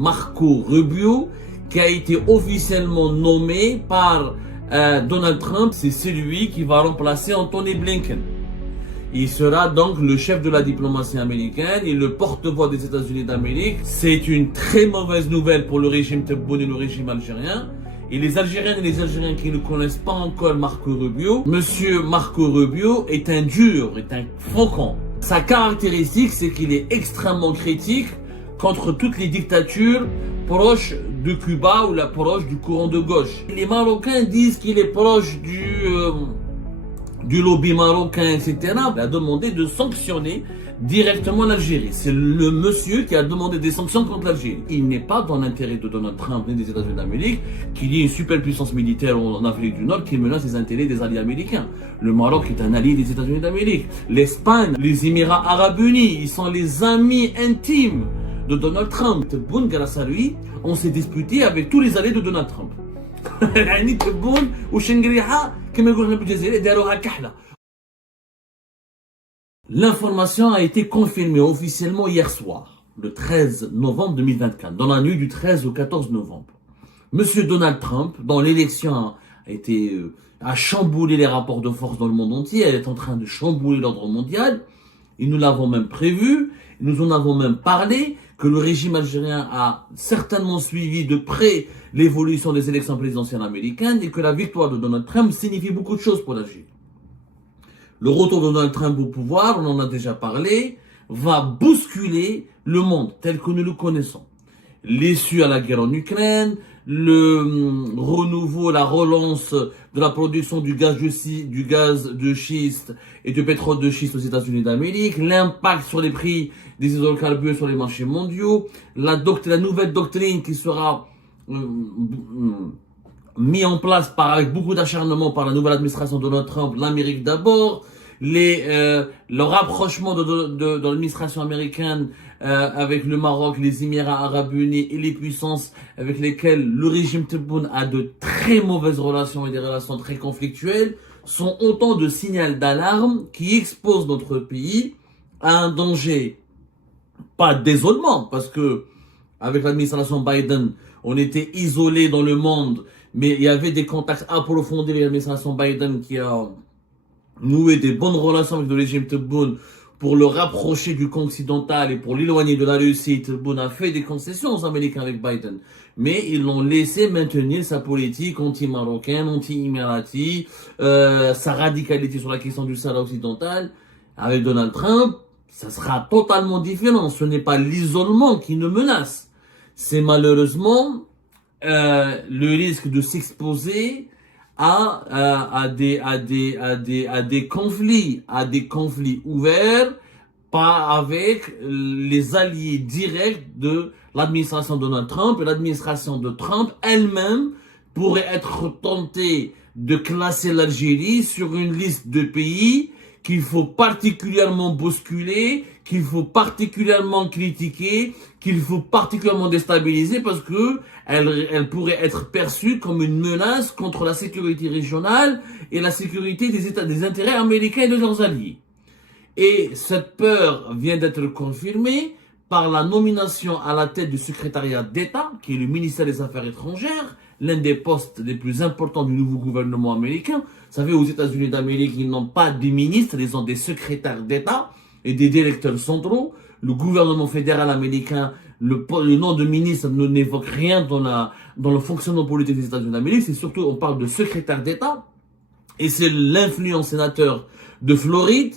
Marco Rubio, qui a été officiellement nommé par Donald Trump. C'est celui qui va remplacer Anthony Blinken. Il sera donc le chef de la diplomatie américaine et le porte-voix des États-Unis d'Amérique. C'est une très mauvaise nouvelle pour le régime Tebboune et le régime algérien. Et les Algériennes et les Algériens qui ne connaissent pas encore Marco Rubio, Monsieur Marco Rubio est un dur, est un faucon. Sa caractéristique, c'est qu'il est extrêmement critique contre toutes les dictatures proches de Cuba ou proches du courant de gauche. Les Marocains disent qu'il est proche du lobby marocain, etc. Il a demandé de sanctionner directement l'Algérie. C'est le monsieur qui a demandé des sanctions contre l'Algérie. Il n'est pas dans l'intérêt de Donald Trump ni des États-Unis d'Amérique qu'il y ait une superpuissance militaire en Afrique du Nord qui menace les intérêts des alliés américains. Le Maroc est un allié des États-Unis d'Amérique. L'Espagne, les Émirats Arabes Unis, ils sont les amis intimes de Donald Trump. Tebboune, grâce à lui, on s'est disputé avec tous les alliés de Donald Trump. يعني تبون وشنقريحة كما يقولون بالجزائر داروها كحلة. L'information a été confirmée officiellement hier soir, le 13 novembre 2024, dans la nuit du 13 au 14 novembre. Monsieur Donald Trump, dans l'élection, a chamboulé les rapports de force dans le monde entier. Elle est en train de chambouler l'ordre mondial. Et nous l'avons même prévu, nous en avons même parlé, que le régime algérien a certainement suivi de près l'évolution des élections présidentielles américaines et que la victoire de Donald Trump signifie beaucoup de choses pour l'Algérie. Le retour de Donald Trump au pouvoir, on en a déjà parlé, va bousculer le monde tel que nous le connaissons. L'issue à la guerre en Ukraine, le renouveau, la relance de la production du gaz de schiste et du pétrole de schiste aux États-Unis d'Amérique, l'impact sur les prix des hydrocarbures sur les marchés mondiaux, la nouvelle doctrine qui sera mise en place avec beaucoup d'acharnement par la nouvelle administration de Donald Trump, l'Amérique d'abord, le rapprochement de l'administration américaine avec le Maroc, les Émirats Arabes Unis et les puissances avec lesquelles le régime Tebboune a de très mauvaises relations et des relations très conflictuelles, sont autant de signaux d'alarme qui exposent notre pays à un danger, pas d'isolement, parce que avec l'administration Biden, on était isolé dans le monde, mais il y avait des contacts approfondis avec l'administration Biden qui a noué des bonnes relations avec le régime Tebboune pour le rapprocher du camp occidental et pour l'éloigner de la Russie. Tebboune a fait des concessions aux Américains avec Biden, mais ils l'ont laissé maintenir sa politique anti-marocaine, anti-émirati, sa radicalité sur la question du Sahara occidental. Avec Donald Trump, ça sera totalement différent. Ce n'est pas l'isolement qui nous menace, c'est malheureusement le risque de s'exposer à des conflits ouverts, pas avec les alliés directs de l'administration de Donald Trump. Et l'administration de Trump elle-même pourrait être tentée de classer l'Algérie sur une liste de pays qu'il faut particulièrement bousculer, qu'il faut particulièrement critiquer, qu'il faut particulièrement déstabiliser parce que elle pourrait être perçue comme une menace contre la sécurité régionale et la sécurité des intérêts américains et de leurs alliés. Et cette peur vient d'être confirmée par la nomination à la tête du secrétariat d'État, qui est le ministère des Affaires étrangères, l'un des postes les plus importants du nouveau gouvernement américain. Vous savez, aux États-Unis d'Amérique, ils n'ont pas de ministres, ils ont des secrétaires d'État et des directeurs centraux. Le gouvernement fédéral américain, le nom de ministre n'évoque rien dans le fonctionnement politique des États-Unis d'Amérique. C'est surtout, on parle de secrétaire d'État. Et c'est l'influent sénateur de Floride,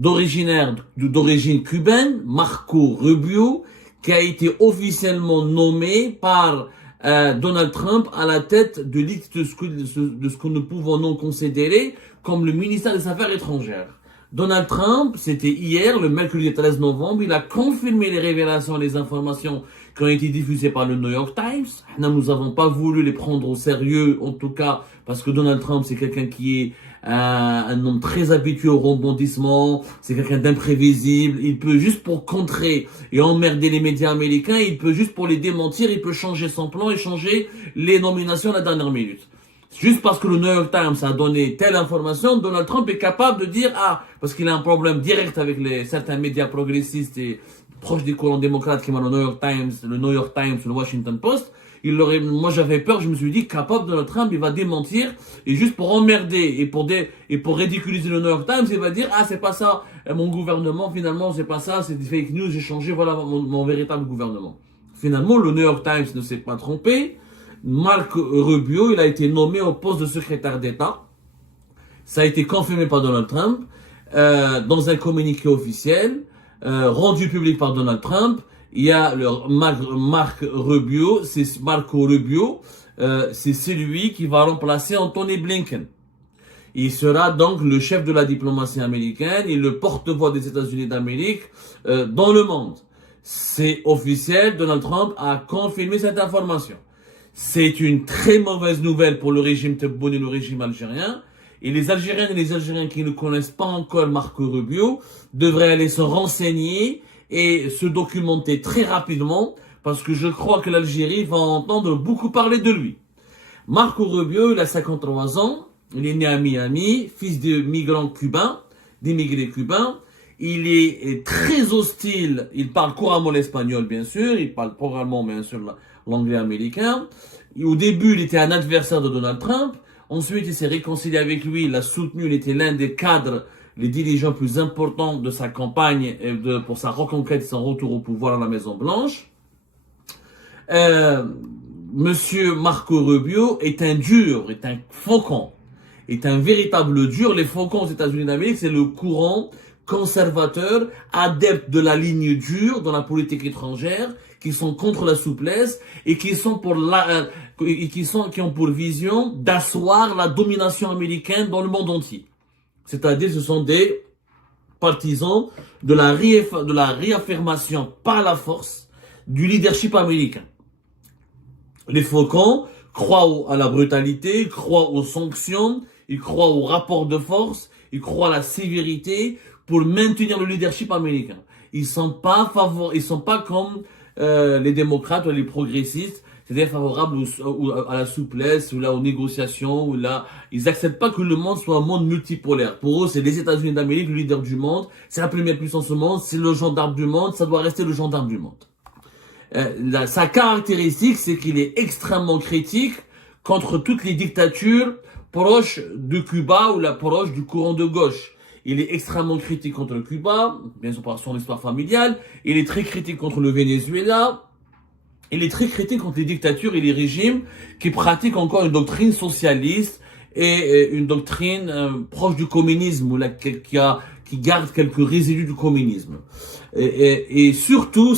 d'origine cubaine, Marco Rubio, qui a été officiellement nommé par Donald Trump à la tête de liste de ce que nous pouvons non considérer comme le ministère des Affaires étrangères. Donald Trump, c'était hier, le mercredi 13 novembre, il a confirmé les révélations et les informations qui ont été diffusées par le New York Times. Nous n'avons pas voulu les prendre au sérieux, en tout cas, parce que Donald Trump, c'est quelqu'un qui est un homme très habitué au rebondissement, c'est quelqu'un d'imprévisible, il peut juste pour contrer et emmerder les médias américains, il peut juste pour les démentir, il peut changer son plan et changer les nominations à la dernière minute. Juste parce que le New York Times a donné telle information, Donald Trump est capable de dire parce qu'il a un problème direct avec certains médias progressistes et proche des courants démocrates, qui est le New York Times, le Washington Post, moi j'avais peur, je me suis dit, capable Donald Trump, il va démentir, et juste pour emmerder, et pour ridiculiser le New York Times, il va dire, ah, c'est pas ça, mon gouvernement, finalement, c'est pas ça, c'est des fake news, j'ai changé, voilà mon véritable gouvernement. Finalement, le New York Times ne s'est pas trompé. Marc Rubio, il a été nommé au poste de secrétaire d'État. Ça a été confirmé par Donald Trump, dans un communiqué officiel, rendu public par Donald Trump. Il y a Marc Rubio, c'est Marco Rubio, c'est celui qui va remplacer Anthony Blinken. Il sera donc le chef de la diplomatie américaine et le porte-voix des États-Unis d'Amérique dans le monde. C'est officiel, Donald Trump a confirmé cette information. C'est une très mauvaise nouvelle pour le régime Tebboune et le régime algérien. Et les Algériennes et les Algériens qui ne connaissent pas encore Marco Rubio devraient aller se renseigner et se documenter très rapidement parce que je crois que l'Algérie va entendre beaucoup parler de lui. Marco Rubio, il a 53 ans, il est né à Miami, fils de migrants cubains, d'immigrés cubains. Il est très hostile, il parle couramment l'espagnol bien sûr, il parle couramment bien sûr l'anglais américain. Et au début, il était un adversaire de Donald Trump. Ensuite, il s'est réconcilié avec lui, il l'a soutenu, il était l'un des cadres, les dirigeants plus importants de sa campagne pour sa reconquête et son retour au pouvoir à la Maison Blanche. Monsieur Marco Rubio est un dur, est un faucon, est un véritable dur. Les faucons aux États-Unis d'Amérique, c'est le courant conservateur, adepte de la ligne dure dans la politique étrangère, qui sont contre la souplesse et qui sont qui ont pour vision d'asseoir la domination américaine dans le monde entier. C'est-à-dire, ce sont des partisans de la réaffirmation par la force du leadership américain. Les faucons croient à la brutalité, croient aux sanctions, ils croient au rapport de force, ils croient à la sévérité pour maintenir le leadership américain. Ils sont pas comme les démocrates ou les progressistes, c'est-à-dire favorables à la souplesse ou aux négociations ils acceptent pas que le monde soit un monde multipolaire. Pour eux, c'est les États-Unis d'Amérique, le leader du monde, c'est la première puissance au monde, c'est le gendarme du monde, ça doit rester le gendarme du monde. Sa caractéristique, c'est qu'il est extrêmement critique contre toutes les dictatures proches de Cuba ou proches du courant de gauche. Il est extrêmement critique contre le Cuba, bien sûr par son histoire familiale. Il est très critique contre le Venezuela. Il est très critique contre les dictatures et les régimes qui pratiquent encore une doctrine socialiste et une doctrine proche du communisme ou qui garde quelques résidus du communisme. Et surtout,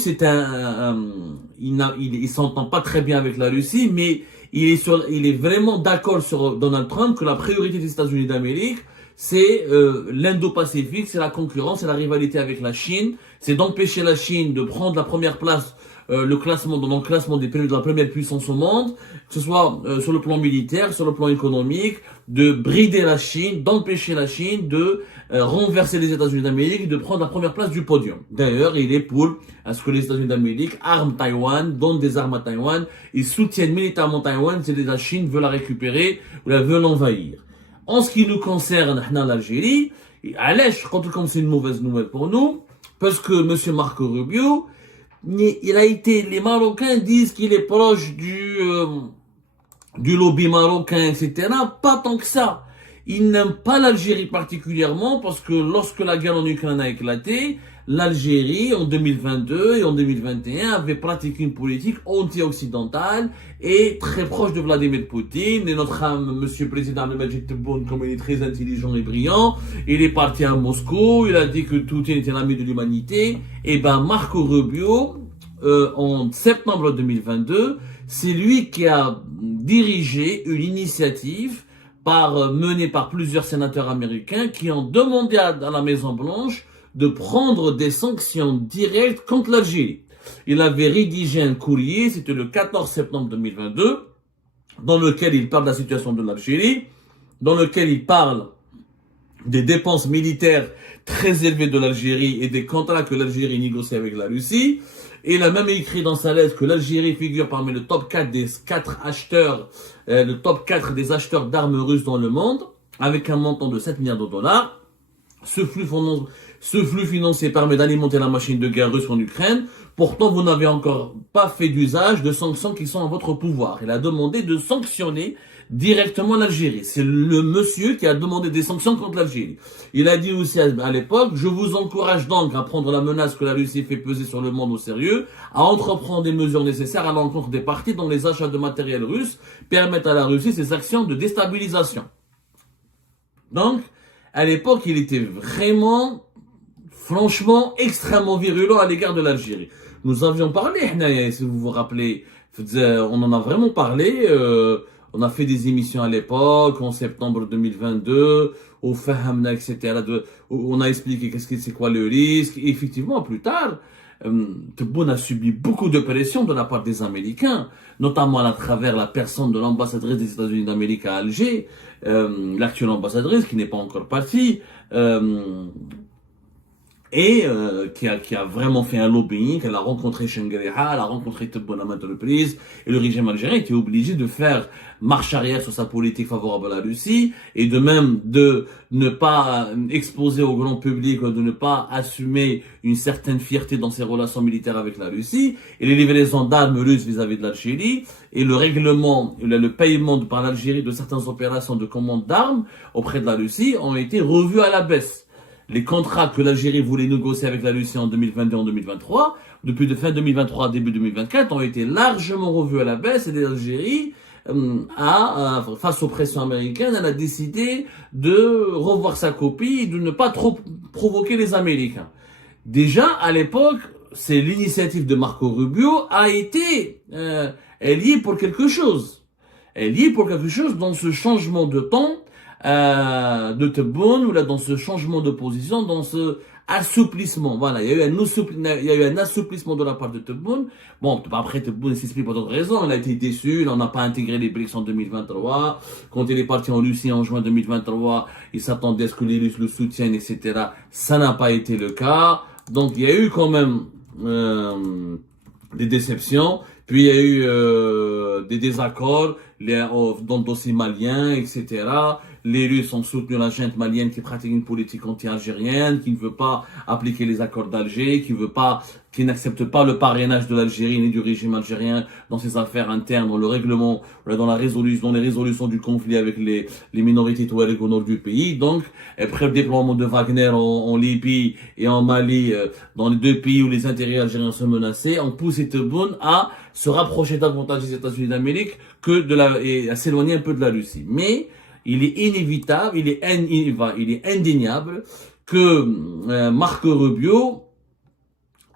il s'entend pas très bien avec la Russie, mais il est vraiment d'accord sur Donald Trump que la priorité des États-Unis d'Amérique, c'est l'Indo-Pacifique, c'est la concurrence, c'est la rivalité avec la Chine, c'est d'empêcher la Chine de prendre la première place dans le classement des pays de la première puissance au monde, que ce soit sur le plan militaire, sur le plan économique, de brider la Chine, d'empêcher la Chine de renverser les États-Unis d'Amérique, de prendre la première place du podium. D'ailleurs, il est pour à ce que les États-Unis d'Amérique arment Taïwan, donnent des armes à Taïwan, ils soutiennent militairement Taïwan si la Chine veut la récupérer ou la veut l'envahir. En ce qui nous concerne, l'Algérie, comme c'est une mauvaise nouvelle pour nous, parce que M. Marco Rubio, les Marocains disent qu'il est proche du lobby marocain, etc. Pas tant que ça. Il n'aime pas l'Algérie particulièrement parce que lorsque la guerre en Ukraine a éclaté, l'Algérie, en 2022 et en 2021, avait pratiqué une politique anti-occidentale et très proche de Vladimir Poutine. Et notre monsieur le président Abdelmadjid Tebboune, comme il est très intelligent et brillant, il est parti à Moscou, il a dit que Poutine était l'ami de l'humanité. Et Marco Rubio, en septembre 2022, c'est lui qui a dirigé une initiative menée par plusieurs sénateurs américains qui ont demandé à la Maison Blanche de prendre des sanctions directes contre l'Algérie. Il avait rédigé un courrier, c'était le 14 septembre 2022, dans lequel il parle de la situation de l'Algérie, dans lequel il parle des dépenses militaires très élevées de l'Algérie et des contrats que l'Algérie négocie avec la Russie. Et il a même écrit dans sa lettre que l'Algérie figure parmi le top 4 des acheteurs d'armes russes dans le monde, avec un montant de 7 milliards de dollars. Ce Ce flux financier permet d'alimenter la machine de guerre russe en Ukraine. Pourtant, vous n'avez encore pas fait d'usage de sanctions qui sont à votre pouvoir. Il a demandé de sanctionner directement l'Algérie. C'est le monsieur qui a demandé des sanctions contre l'Algérie. Il a dit aussi à l'époque, je vous encourage donc à prendre la menace que la Russie fait peser sur le monde au sérieux, à entreprendre des mesures nécessaires à l'encontre des parties dont les achats de matériel russe permettent à la Russie ces actions de déstabilisation. Donc, à l'époque, il était vraiment, franchement, extrêmement virulent à l'égard de l'Algérie. Nous avions parlé, si vous vous rappelez, on en a vraiment parlé, on a fait des émissions à l'époque, en septembre 2022, au Fahamna, etc. On a expliqué c'est quoi le risque. Et effectivement, plus tard, Tebboune a subi beaucoup de pression de la part des Américains, notamment à travers la personne de l'ambassadrice des États-Unis d'Amérique à Alger, l'actuelle ambassadrice qui n'est pas encore partie, qui a vraiment fait un lobbying. Elle a rencontré Shengriha, elle a rencontré Tebboune à maintes reprises, et le régime algérien était obligé de faire marche arrière sur sa politique favorable à la Russie, et de même de ne pas exposer au grand public, de ne pas assumer une certaine fierté dans ses relations militaires avec la Russie, et les livraisons d'armes russes vis-à-vis de l'Algérie, et le règlement, le paiement par l'Algérie de certaines opérations de commande d'armes auprès de la Russie ont été revus à la baisse. Les contrats que l'Algérie voulait négocier avec la Russie en 2022 et en 2023, depuis de fin 2023 à début 2024, ont été largement revus à la baisse, et l'Algérie, face aux pressions américaines, elle a décidé de revoir sa copie et de ne pas trop provoquer les Américains. Déjà, à l'époque, c'est l'initiative de Marco Rubio a été liée pour quelque chose. Elle est liée pour quelque chose dans ce changement de ton de Tebboune, ou là dans ce changement de position, dans ce assouplissement. Voilà, il y a eu un assouplissement de la part de Tebboune. Bon, après Tebboune s'explique pour d'autres raisons. Il a été déçu, on n'a pas intégré les BRICS en 2023. Quand il est parti en Russie en juin 2023, il s'attendait à ce que les Russes le soutiennent, etc. Ça n'a pas été le cas. Donc il y a eu quand même des déceptions. Puis il y a eu des désaccords dans le dossier malien, etc. Les Russes ont soutenu la junte malienne qui pratique une politique anti-algérienne, qui ne veut pas appliquer les accords d'Alger, qui n'accepte pas le parrainage de l'Algérie ni du régime algérien dans ses affaires internes, dans le règlement, dans les résolutions du conflit avec les minorités touareg au nord du pays. Donc, après le déploiement de Wagner en Libye et en Mali, dans les deux pays où les intérêts algériens sont menacés, on pousse Tebboune à se rapprocher davantage des États-Unis d'Amérique et à s'éloigner un peu de la Russie. Mais il est inévitable, il est indéniable que Marco Rubio,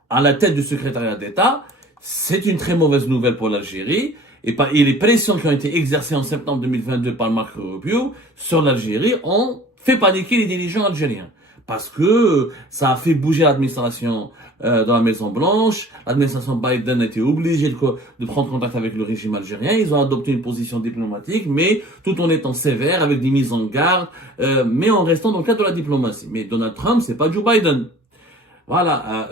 à la tête du secrétariat d'État, c'est une très mauvaise nouvelle pour l'Algérie. Et les pressions qui ont été exercées en septembre 2022 par Marco Rubio sur l'Algérie ont fait paniquer les dirigeants algériens. Parce que ça a fait bouger l'administration dans la Maison Blanche. L'administration Biden a été obligée de prendre contact avec le régime algérien. Ils ont adopté une position diplomatique, mais tout en étant sévère, avec des mises en garde, mais en restant dans le cadre de la diplomatie. Mais Donald Trump, c'est pas Joe Biden. Voilà,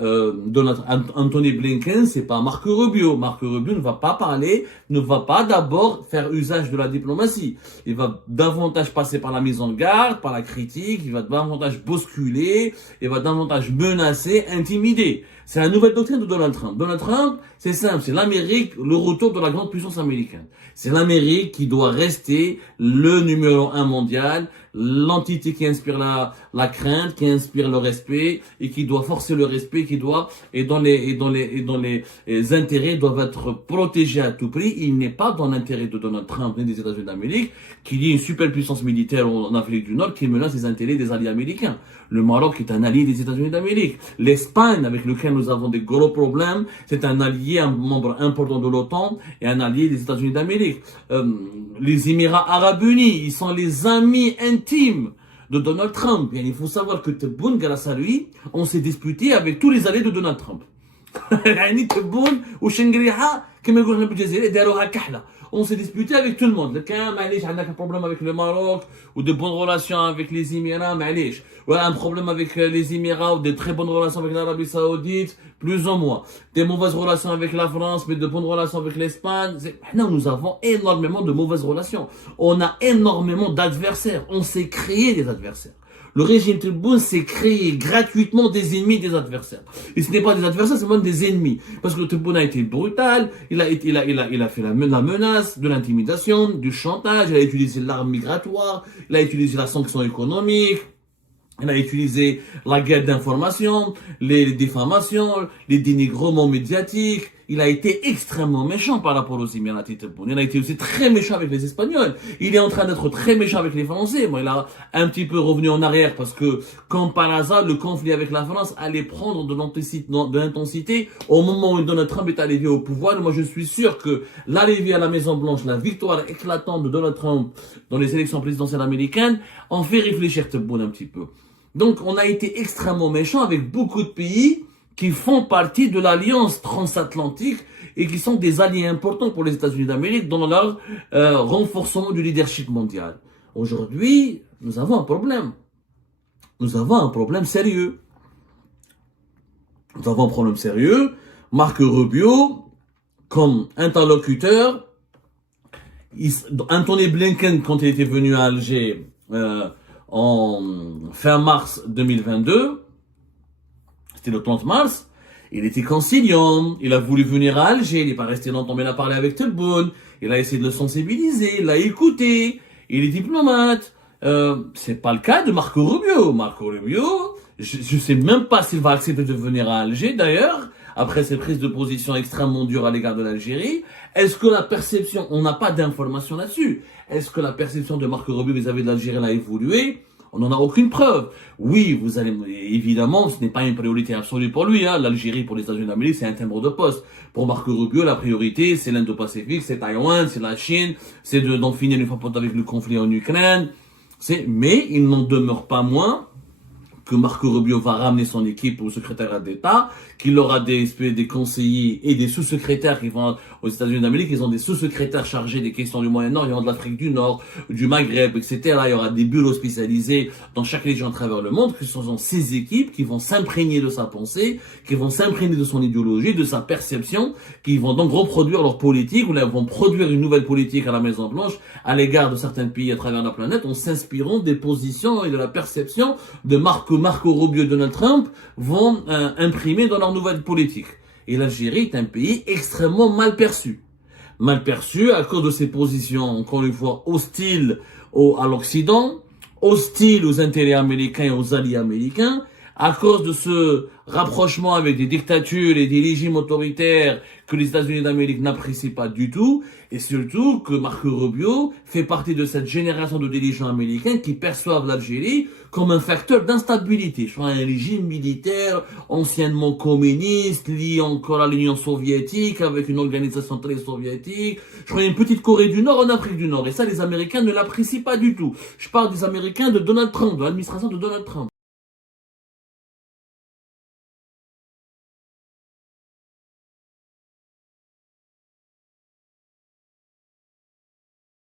Anthony Blinken, c'est pas Marco Rubio. Marco Rubio ne va pas parler, ne va pas d'abord faire usage de la diplomatie. Il va davantage passer par la mise en garde, par la critique, il va davantage bousculer, il va davantage menacer, intimider. C'est la nouvelle doctrine de Donald Trump. Donald Trump, c'est simple, c'est l'Amérique, le retour de la grande puissance américaine. C'est l'Amérique qui doit rester le numéro 1 mondial, l'entité qui inspire la crainte, qui inspire le respect, et qui doit forcer le respect, dont les intérêts doivent être protégés à tout prix. Il n'est pas dans l'intérêt de Donald Trump ni des États-Unis d'Amérique qu'il y ait une superpuissance militaire en Afrique du Nord qui menace les intérêts des alliés américains. Le Maroc est un allié des États-Unis d'Amérique. L'Espagne, avec lequel nous avons des gros problèmes, c'est un allié, un membre important de l'OTAN et un allié des États-Unis d'Amérique. Les Émirats Arabes Unis, ils sont les amis intimes de Donald Trump. Et il faut savoir que Tebboune, grâce à lui, on s'est disputé avec tous les alliés de Donald Trump. يعني تبون وشنقريحة كما يقولون بالجزائر داروها كحلة. On s'est disputé avec tout le monde. Quand معليش عندك un problème avec le Maroc ou de bonnes relations avec les Émirats, معليش. Ou un problème avec les Émirats ou de très bonnes relations avec l'Arabie Saoudite, plus ou moins. Des mauvaises relations avec la France, mais de bonnes relations avec l'Espagne. Maintenant, nous avons énormément de mauvaises relations. On a énormément d'adversaires. On s'est créé des adversaires. Le régime Tebboune s'est créé gratuitement des ennemis, des adversaires. Et ce n'est pas des adversaires, c'est même des ennemis. Parce que Tebboune a été brutal, il a fait la menace, de l'intimidation, du chantage, il a utilisé l'arme migratoire, il a utilisé la sanction économique, il a utilisé la guerre d'information, les diffamations, les dénigrements médiatiques. Il a été extrêmement méchant par rapport aux Émiratis Tebboune. Il a été aussi très méchant avec les Espagnols. Il est en train d'être très méchant avec les Français. Bon, il a un petit peu revenu en arrière parce que, comme par hasard, le conflit avec la France allait prendre de l'intensité au moment où Donald Trump est arrivé au pouvoir. Moi, je suis sûr que l'arrivée à la Maison-Blanche, la victoire éclatante de Donald Trump dans les élections présidentielles américaines, en fait réfléchir Tebboune un petit peu. Donc, on a été extrêmement méchant avec beaucoup de pays qui font partie de l'alliance transatlantique et qui sont des alliés importants pour les États-Unis d'Amérique dans leur renforcement du leadership mondial. Aujourd'hui, nous avons un problème. Nous avons un problème sérieux. Nous avons un problème sérieux. Marco Rubio, comme interlocuteur, Anthony Blinken, quand il était venu à Alger en fin mars 2022, c'était le 30 mars, il était conciliant, il a voulu venir à Alger, il n'est pas resté longtemps, mais il a parlé avec Tebboune, il a essayé de le sensibiliser, il l'a écouté, il est diplomate. C'est pas le cas de Marco Rubio. Marco Rubio, je sais même pas s'il va accepter de venir à Alger d'ailleurs, après ses prises de position extrêmement dures à l'égard de l'Algérie. Est-ce que la perception, on n'a pas d'informations là-dessus, est-ce que la perception de Marco Rubio vis-à-vis de l'Algérie a évolué? On n'en a aucune preuve. Oui, vous allez, évidemment, ce n'est pas une priorité absolue pour lui, hein. L'Algérie pour les États-Unis d'Amérique, c'est un timbre de poste. Pour Marco Rubio, la priorité, c'est l'Indo-Pacifique, c'est Taïwan, c'est la Chine, c'est d'en finir une fois pour toutes avec le conflit en Ukraine. Mais il n'en demeure pas moins que Marco Rubio va ramener son équipe au secrétariat d'État, qu'il aura des conseillers et des sous-secrétaires qui vont aux États-Unis d'Amérique. Ils ont des sous-secrétaires chargés des questions du Moyen-Orient, de l'Afrique du Nord, du Maghreb, etc. Il y aura des bureaux spécialisés dans chaque région à travers le monde, qui sont ces équipes qui vont s'imprégner de sa pensée, qui vont s'imprégner de son idéologie, de sa perception, qui vont donc reproduire leur politique, ou vont produire une nouvelle politique à la Maison-Blanche à l'égard de certains pays à travers la planète, en s'inspirant des positions et de la perception de Marco Rubio et Donald Trump vont imprimer dans leur nouvelle politique. Et l'Algérie est un pays extrêmement mal perçu. Mal perçu à cause de ses positions, encore une fois, hostiles à l'Occident, hostiles aux intérêts américains et aux alliés américains, à cause de ce rapprochement avec des dictatures et des régimes autoritaires que les États-Unis d'Amérique n'apprécient pas du tout, et surtout que Marco Rubio fait partie de cette génération de dirigeants américains qui perçoivent l'Algérie comme un facteur d'instabilité, soit un régime militaire anciennement communiste, lié encore à l'Union soviétique, avec une organisation très soviétique, je crois une petite Corée du Nord en Afrique du Nord, et ça les Américains ne l'apprécient pas du tout. Je parle des Américains de Donald Trump, de l'administration de Donald Trump.